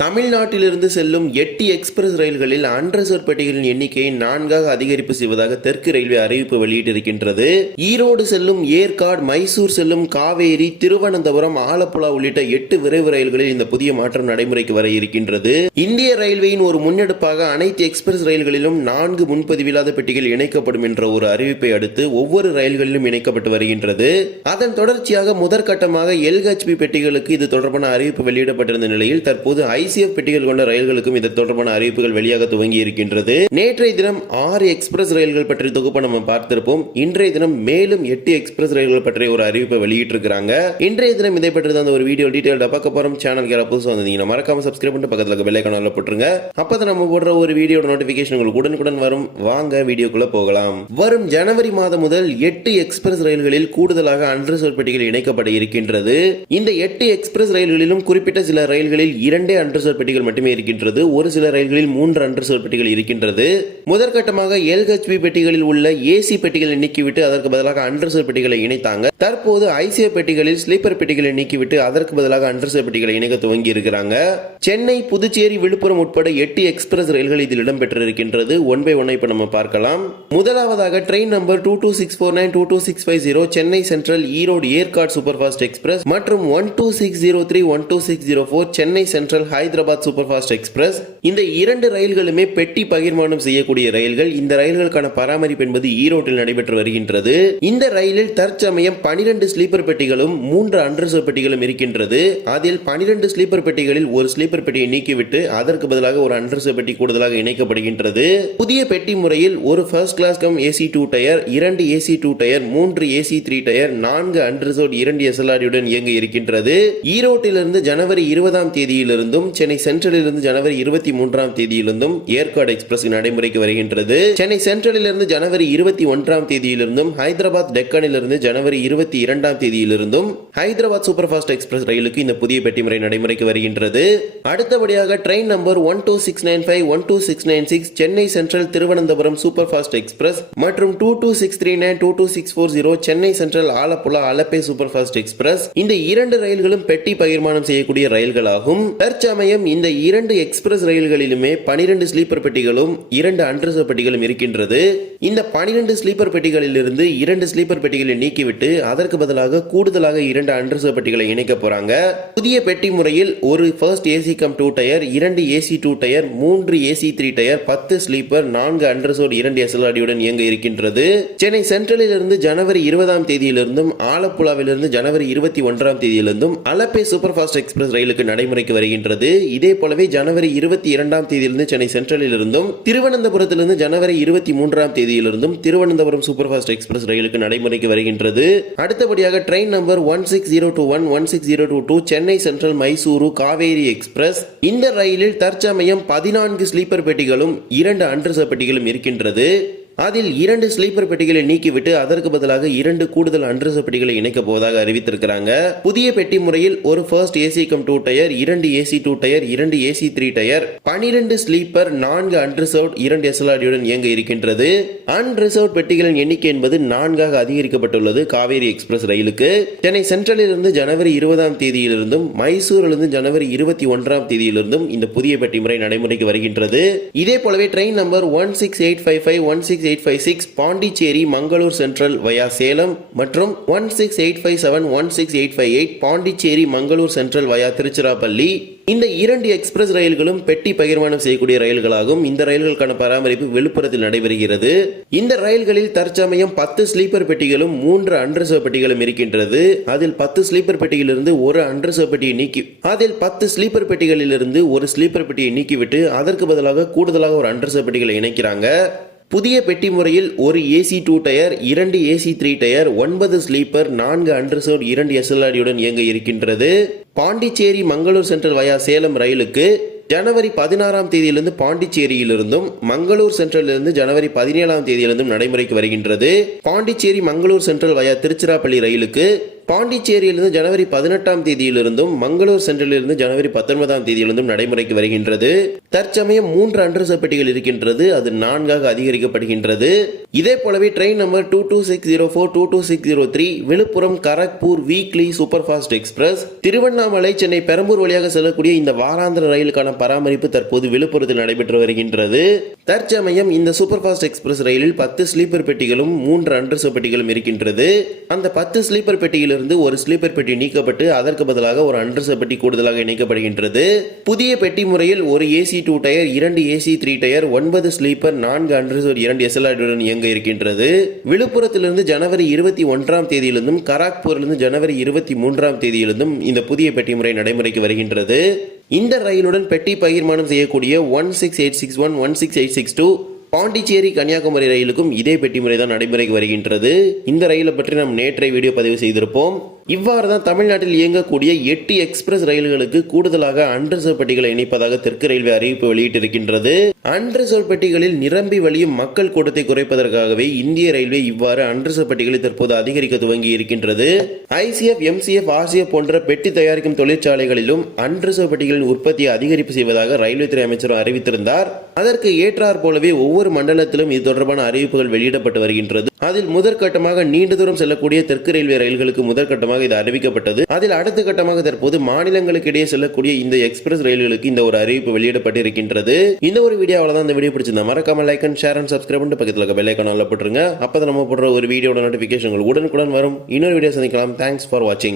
தமிழ்நாட்டிலிருந்து செல்லும் எட்டு எக்ஸ்பிரஸ் ரயில்களில் அன்ரிசர்வ் பெட்டிகளின் எண்ணிக்கையை நான்காக அதிகரிப்பு செய்வதாக தெற்கு ரயில்வே அறிவிப்பு வெளியிட்டிருக்கின்றது. ஈரோடு செல்லும் ஏற்காடு மைசூர் செல்லும் காவேரி திருவனந்தபுரம் ஆலப்புழா உள்ளிட்ட எட்டு விரைவு ரயில்களில் இந்த புதிய மாற்றம் நடைமுறைக்கு வர இருக்கின்றது. இந்திய ரயில்வேயின் ஒரு முன்னெடுப்பாக அனைத்து எக்ஸ்பிரஸ் ரயில்களிலும் நான்கு முன்பதிவில்லாத பெட்டிகள் இணைக்கப்படும் என்ற ஒரு அறிவிப்பை அடுத்து ஒவ்வொரு ரயில்களிலும் இணைக்கப்பட்டு வருகின்றது. அதன் தொடர்ச்சியாக முதற்கட்டமாக எல்ஹெச்பி பெட்டிகளுக்கு இது தொடர்பான அறிவிப்பு வெளியிடப்பட்டிருந்த நிலையில் தற்போது ஐ ஐசிஎஃப் பெட்டிகள் கொண்ட ரயில்களுக்கும் இது தொடர்பான அறிவிப்புகள் வெளியாக துவங்கி இருக்கின்றது நேற்றைய தினம் ஆறு எக்ஸ்பிரஸ் ரயில்கள் பற்றிய தொகுப்பை நம்ம பார்த்திருப்போம். இன்றைய தினம் மேலும் எட்டு எக்ஸ்பிரஸ் ரயில்கள் பற்றிய ஒரு அறிவிப்பை வெளியிட்டிருக்கிறாங்க. இன்றைய தினம் இதை பற்றி தான் ஒரு வீடியோ டீடைல் பார்க்க போறோம். சேனல் யாரா புதுசாக வந்தீங்கன்னா மறக்காம சப்ஸ்கிரைப் பண்ணிட்டு பக்கத்துல இருக்க பெல் ஐக்கான போட்டுருங்க. அப்பதான் நம்ம போடுற ஒரு வீடியோட நோட்டிபிகேஷன் உங்களுக்கு உடனுக்குடன் வரும். வாங்க வீடியோக்குள்ள போகலாம். வரும் ஜனவரி மாதம் முதல் எட்டு எக்ஸ்பிரஸ் ரயில்களில் கூடுதலாக அன்ரிசர்வ் பெட்டிகள் இணைக்கப்பட இருக்கின்றது. இந்த எட்டு எக்ஸ்பிரஸ் ரயில்களிலும் குறிப்பிட்ட சில ரயில்களில் இரண்டே அன்று அன்ரிசர்வ் பெட்டிகள் மட்டுமே இருக்கின்றது. ஒரு சில ரயில்களில் மூன்று அன்ரிசர்வ் பெட்டிகள் இருக்கின்றது. முதற்கட்டமாக எல்ஹெச்பி பெட்டிகளில் உள்ள ஏசி பெட்டிகளை நீக்கிவிட்டு அதற்கு பதிலாக அன்ரிசர்வ் பெட்டிகளை இணைத்தாங்க. தற்போது ஐசிஐ பெட்டிகளில் ஸ்லீப்பர் பெட்டிகளை நீக்கிவிட்டு அதற்கு பதிலாக அன்ரிசர்வ் பெட்டிகளை இணைக்க துவங்கி இருக்கிறாங்க. சென்னை புதுச்சேரி விழுப்புரம் உட்பட எட்டு எக்ஸ்பிரஸ் ரயில்கள் இதில் இடம்பெற்றிருக்கின்றது. ஒன் பை ஒன் இப்ப நம்ம பார்க்கலாம். முதலாவதாக train number two two six four nine two two six five zero Chennai central Erode Yercaud superfast express மற்றும் one two six zero three one two six zero four Chennai central Hyderabad superfast express. இந்த இரண்டு ரயில்களுமே பெட்டி பகிர்மானம் செய்யக்கூடிய ரயில்கள். இந்த ரயில்களுக்கான பராமரிப்பு என்பது ஈரோட்டில் நடைபெற்று வருகின்றது. இந்த ரயிலில் தற்சமயம் பனிரெண்டு ஸ்லீப்பர் பெட்டிகளும் மூன்று அண்டர்சர் பெட்டிகளும் இருக்கின்றது. அதில் பனிரெண்டு ஸ்லீப்பர் பெட்டிகளில் ஒரு ஸ்லீப்பர் பெட்டியை நீக்கிவிட்டு அதற்கு பதிலாக ஒரு அண்டர்சர் பெட்டி கூடுதலாக இணைக்கப்படுகின்றது. புதிய பெட்டி முறையில் ஒரு first class cum AC two tier இரண்டு ஏசி டூ டயர் மூன்று ஏசி த்ரீ டயர் நான்கு அண்டர்சோட் இரண்டு எஸ்எல்ஆடியுடன் இயங்க இருக்கின்றது. ஈரோட்டிலிருந்து ஜனவரி இருபதாம் தேதியிலிருந்தும் சென்னை சென்ட்ரலிலிருந்து ஜனவரி இருபத்தி மூன்றாம் தேதியிலிருந்தும் ஏற்காடு எக்ஸ்பிரஸ் நடைமுறைக்கு வருகின்றது. சென்னை சென்ட்ரலிலிருந்து ஜனவரி இருபத்தி ஒன்றாம் தேதியிலிருந்தும் ஹைதராபாத் டெக்கானிலிருந்து ஜனவரி இருபத்தி இரண்டாம் தேதியிலிருந்தும் ஹைதராபாத் சூப்பர் ஃபாஸ்ட் எக்ஸ்பிரஸ் ரயிலுக்கு இந்த புதிய பெட்டிமுறை நடைமுறைக்கு வருகின்றது. அடுத்தபடியாக train number one two six nine five one two six nine six Chennai central Thiruvananthapuram superfast express மற்றும் two two six three nine two two six four zero Chennai central Alappuzha Alleppey superfast express. இந்த இரண்டு ரயில்களும் பெட்டி பகிர்மானம் செய்யக்கூடிய ரயில்களாகும். தற்சமயம் இந்த இரண்டு எக்ஸ்பிரஸ் ரயில்களிலுமே பனிரெண்டு ஸ்லீப்பர் பெட்டிகளும் இரண்டு அன்ரிசர்வ் பெட்டிகளும் இருக்கின்றது. இந்த பனிரெண்டு ஸ்லீப்பர் பெட்டிகளிலிருந்து இரண்டு ஸ்லீப்பர் பெட்டிகளை நீக்கிவிட்டு அதற்கு பதிலாக கூடுதலாக இரண்டு அன்ரிசர்வ் பெட்டிகளை இணைக்க போறாங்க. புதிய பெட்டி முறையில் ஒரு first AC cum two tier இரண்டு ஏசி டூ டயர் மூன்று ஏசி த்ரீ டயர் பத்து ஸ்லீப்பர் நான்கு அன்ரிசர்வ் இரண்டு எஸ்எல்ஆடியுடன் இயங்க இருக்கின்றது. சென்னை சென்ட்ரலில் இருந்து ஜனவரி இருபதாம் தேதியிலிருந்தும் ஆலப்புழாவிலிருந்து ஜனவரி இருபத்தி ஒன்றாம் தேதியிலிருந்தும் அலப்பே சூப்பர் ஃபாஸ்ட் எக்ஸ்பிரஸ் ரயிலுக்கு நடைமுறைக்கு வருகின்றது. இதே போலவே ஜனவரி இருபத்தி இரண்டாம் தேதியிலிருந்து சென்னை சென்ட்ரலில் இருந்தும் திருவனந்தபுரத்திலிருந்து ஜனவரி இருபத்தி மூன்றாம் தேதியிலிருந்தும் திருவனந்தபுரம் சூப்பர் ஃபாஸ்ட் எக்ஸ்பிரஸ் ரயிலுக்கு நடைமுறைக்கு வருகின்றது. அடுத்தபடியாக train number one six zero two one one six zero two two Chennai central Mysuru Kaveri express. இந்த ரயிலில் தற்சமயம் பதினான்கு ஸ்லீப்பர் பெட்டிகளும் இரண்டு அன்ரிசர்வ் பெட்டிகளும் இருக்கின்றது. அதில் இரண்டு ஸ்லீப்பர் பெட்டிகளை நீக்கிவிட்டு அதற்கு பதிலாக இரண்டு கூடுதல் அன்ரிசர்வ் பெட்டிகளை இணைக்கப் போவதாக அறிவித்திருக்கிறாங்க. புதிய பெட்டி முறையில் ஒரு first AC cum two tier இரண்டு ஏசி டூ டயர் இரண்டு ஏசி த்ரீ டயர் பனிரெண்டு ஸ்லீப்பர் நான்கு அன்ரிசர்வ் இரண்டு எஸ்எல்ஆடியுடன் இயங்க இருக்கின்றது. அன்ரிசர்வ் பெட்டிகளின் எண்ணிக்கை என்பது நான்காக அதிகரிக்கப்பட்டுள்ளது காவேரி எக்ஸ்பிரஸ் ரயிலுக்கு. சென்னை சென்ட்ரலில் இருந்து ஜனவரி இருபதாம் தேதியிலிருந்தும் மைசூரிலிருந்து ஜனவரி இருபத்தி ஒன்றாம் தேதியிலிருந்தும் இந்த புதிய பெட்டி முறை நடைமுறைக்கு வருகின்றது. இதே போலவே train number one six eight five five one six eight five six Pondicherry Mangalore central via Salem மற்றும் one six eight five seven one six eight five eight Pondicherry Mangalore central via Tiruchirappalli. இந்த இரண்டு express ரயில்களும் பெட்டி பகிர்மானம் செய்யக்கூடிய ரயில்களாகும். இந்த ரயில்களுக்கான பராமரிப்பு விழுப்புரத்தில் நடைபெறுகிறது. இந்த ரயில்களில் தற்சமயம் பத்து ஸ்லீப்பர் பெட்டிகளும் மூன்று அன்ரிசர்வ் பெட்டிகளும் இருக்கின்றது. அதில் பத்து ஸ்லீப்பர் பெட்டியிலிருந்து ஒரு அன்ரிசர்வ் பெட்டியை நீக்கி அதில் பத்து ஸ்லீப்பர் பெட்டிகளிலிருந்து ஒரு ஸ்லீப்பர் பெட்டியை நீக்கிவிட்டு அதற்கு பதிலாக கூடுதலாக ஒரு அன்ரிசர்வ் பெட்டிகளை இணைக்கிறாங்க. புதிய பெட்டி முறையில் ஒரு ஏசி டூ டயர் இரண்டு ஏசி த்ரீ டயர் ஒன்பது ஸ்லீப்பர் நான்கு அன்ரிசர்வ் இரண்டு எஸ்எல்ஆடியுடன் இயங்க இருக்கின்றது. பாண்டிச்சேரி மங்களூர் சென்ட்ரல் வயா சேலம் ரயிலுக்கு ஜனவரி பதினாறாம் தேதியிலிருந்து பாண்டிச்சேரியிலிருந்தும் மங்களூர் சென்ட்ரலிருந்து ஜனவரி பதினேழாம் தேதியிலிருந்தும் நடைமுறைக்கு வருகின்றது. பாண்டிச்சேரி மங்களூர் சென்ட்ரல் வயா திருச்சிராப்பள்ளி ரயிலுக்கு பாண்டிச்சேரியிலிருந்து ஜனவரி பதினெட்டாம் தேதியிலிருந்தும் மங்களூர் சென்ட்ரலிலிருந்து ஜனவரி பத்தொன்பதாம் தேதியிலிருந்தும் நடைமுறைக்கு வருகின்றது. தற்சமயம் மூன்று அண்டர்சர் பெட்டிகள் இருக்கின்றது அது நான்காக அதிகரிக்கப்படுகின்றது. இதே போலவே train number two two six zero four two two six zero three Villupuram Kharagpur weekly superfast express Tiruvannamalai Chennai Perambur வழியாக செல்லக்கூடிய இந்த வாராந்திர ரயிலுக்கான பராமரிப்பு தற்போது விழுப்புரத்தில் நடைபெற்று வருகின்றது. தற்சமயம் இந்த சூப்பர் ஃபாஸ்ட் எக்ஸ்பிரஸ் ரயிலில் பத்து ஸ்லீப்பர் பெட்டிகளும் மூன்று அண்டர்சர் பெட்டிகளும் இருக்கின்றது. அந்த பத்து ஸ்லீப்பர் பெட்டியிலிருந்து ஒரு ஸ்லீப்பர் பெட்டி நீக்கப்பட்டு அதற்கு பதிலாக ஒரு அண்டர்சர் பெட்டி கூடுதலாக இணைக்கப்படுகின்றது. புதிய பெட்டி முறையில் ஒரு ஏசி டூ டயர் இரண்டு ஏசி த்ரீ டயர் ஒன்பது ஸ்லீப்பர் நான்கு அண்டர்சர் இரண்டு எஸ்எல்ஆருடன் இயங்க இருக்கின்றது. விழுப்புரத்திலிருந்து ஜனவரி இருபத்தி ஒன்றாம் தேதியிலிருந்தும் கராக்பூரிலிருந்து ஜனவரி இருபத்தி மூன்றாம் தேதியிலிருந்தும் இந்த புதிய பெட்டி முறை நடைமுறைக்கு வருகின்றது. இந்த ரயிலுடன் பெட்டி பகிர்மானம் செய்யக்கூடிய one six eight six one one six eight six two Pondicherry Kanyakumari ரயிலுக்கும் இதே பெட்டி முறை தான் நடைமுறைக்கு வருகின்றது. இந்த ரயிலை பற்றி நாம் நேற்றைய வீடியோ பதிவு செய்திருப்போம். இவ்வாறு தான் தமிழ்நாட்டில் இயங்கக்கூடிய எட்டு எக்ஸ்பிரஸ் ரயில்களுக்கு கூடுதலாக அன்ரிசர்வ் பெட்டிகளை இணைப்பதாக தெற்கு ரயில்வே அறிவிப்பு வெளியிட்டிருக்கின்றது. அன்ரிசர்வ் பெட்டிகளில் நிரம்பி வழியும் மக்கள் கூட்டத்தை குறைப்பதற்காகவே இந்திய ரயில்வே இவ்வாறு அன்ரிசர்வ் பெட்டிகளை தற்போது அதிகரிக்க துவங்கி இருக்கின்றது ஐசிஎஃப் எம்சிஎஃப் ஆர்சிஎஃப் போன்ற பெட்டி தயாரிக்கும் தொழிற்சாலைகளிலும் அன்ரிசர்வ் பெட்டிகளின் உற்பத்தியை அதிகரிப்பு செய்வதாக ரயில்வே துறை அமைச்சரும் அறிவித்திருந்தார். அதற்கு ஏற்றாற் போலவே ஒவ்வொரு மண்டலத்திலும் இது தொடர்பான அறிவிப்புகள் வெளியிடப்பட்டு வருகின்றது. அதில் முதற்கட்டமாக நீண்ட தூரம் செல்லக்கூடிய தெற்கு ரயில்வே ரயில்களுக்கு முதற்கட்டமாக இது அறிவிக்கப்பட்டது. அதில் அடுத்த கட்டமாக தற்போது மாநிலங்களுக்கு இடையே செல்லக்கூடிய இந்த எக்ஸ்பிரஸ் ரயில்களுக்கு இந்த ஒரு அறிவிப்பு வெளியிடப்பட்டு இருக்கின்றது இந்த ஒரு வீடியோவில் தான் இந்த வீடியோ பிடிச்சிருந்தா மறக்காம like and share and subscribe பண்ணிட்டு பக்கத்தில் இருக்க பெல்லைக்கான போட்டுருங்க. அப்போ நம்ம போடுற ஒரு வீடியோட நோட்டிஃபிகேஷன் உடனுக்குடன் வரும். இன்னொரு வீடியோ சந்திக்கலாம். தேங்க்ஸ் ஃபார் வாட்சிங்